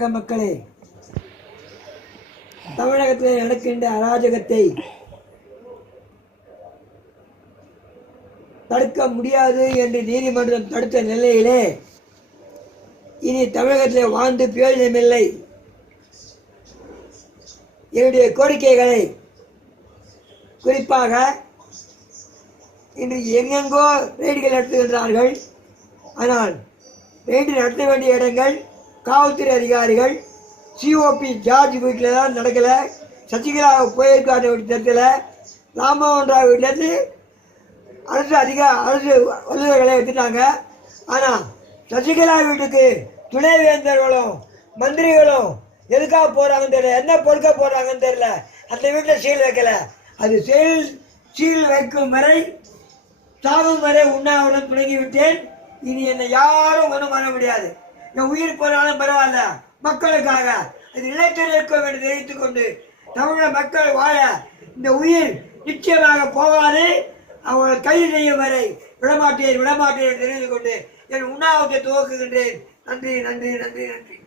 தமிழக மக்களே, தமிழகத்தில் நடக்கின்ற அராஜகத்தை தடுக்க முடியாது என்று நீதிமன்றம் தடுத்த நிலையிலே இனி தமிழகத்தில் வாழ்ந்து பிரயோஜனமில்லை. என்னுடைய கோரிக்கைகளை குறிப்பாக இன்று எங்கெங்கோ ரெய்டுகள் நடத்துகின்றார்கள். ஆனால் ரெய்டு நடத்த வேண்டிய இடங்கள் காவல்துறை அதிகாரிகள் சிஓபி ஜார்ஜ் வீட்டில் தான் நடக்கலை. சசிகலா போயிருக்காத இடத்துல ராமமோகன் ராவ் வீட்டிலேருந்து அரசு வல்லுநர்களை எடுத்துட்டாங்க. ஆனால் சசிகலா வீட்டுக்கு துணைவேந்தர்களும் மந்திரிகளும் எதுக்காக போகிறாங்கன்னு தெரியல, என்ன பொறுக்க போகிறாங்கன்னு தெரியல. அந்த வீட்டில் சீல் வைக்கலை. அது சீல் வைக்கும் வரை சாகும் வரை உண்ணாவிடம் தொடங்கிவிட்டேன். இனி என்னை யாரும் ஒன்றும் பண்ண முடியாது. என் உயிர் போனாலும் பரவாயில்ல, மக்களுக்காக அது நிலைத்திருக்கும் என்று தெரிவித்துக் கொண்டு தமிழக மக்கள் வாழ இந்த உயிர் நிச்சயமாக போகாது. அவங்களை கைது செய்யும் வரை விடமாட்டேன் என்று தெரிந்து கொண்டு என் உண்ணாவிரத்தை துவக்குகின்றேன். நன்றி நன்றி நன்றி நன்றி.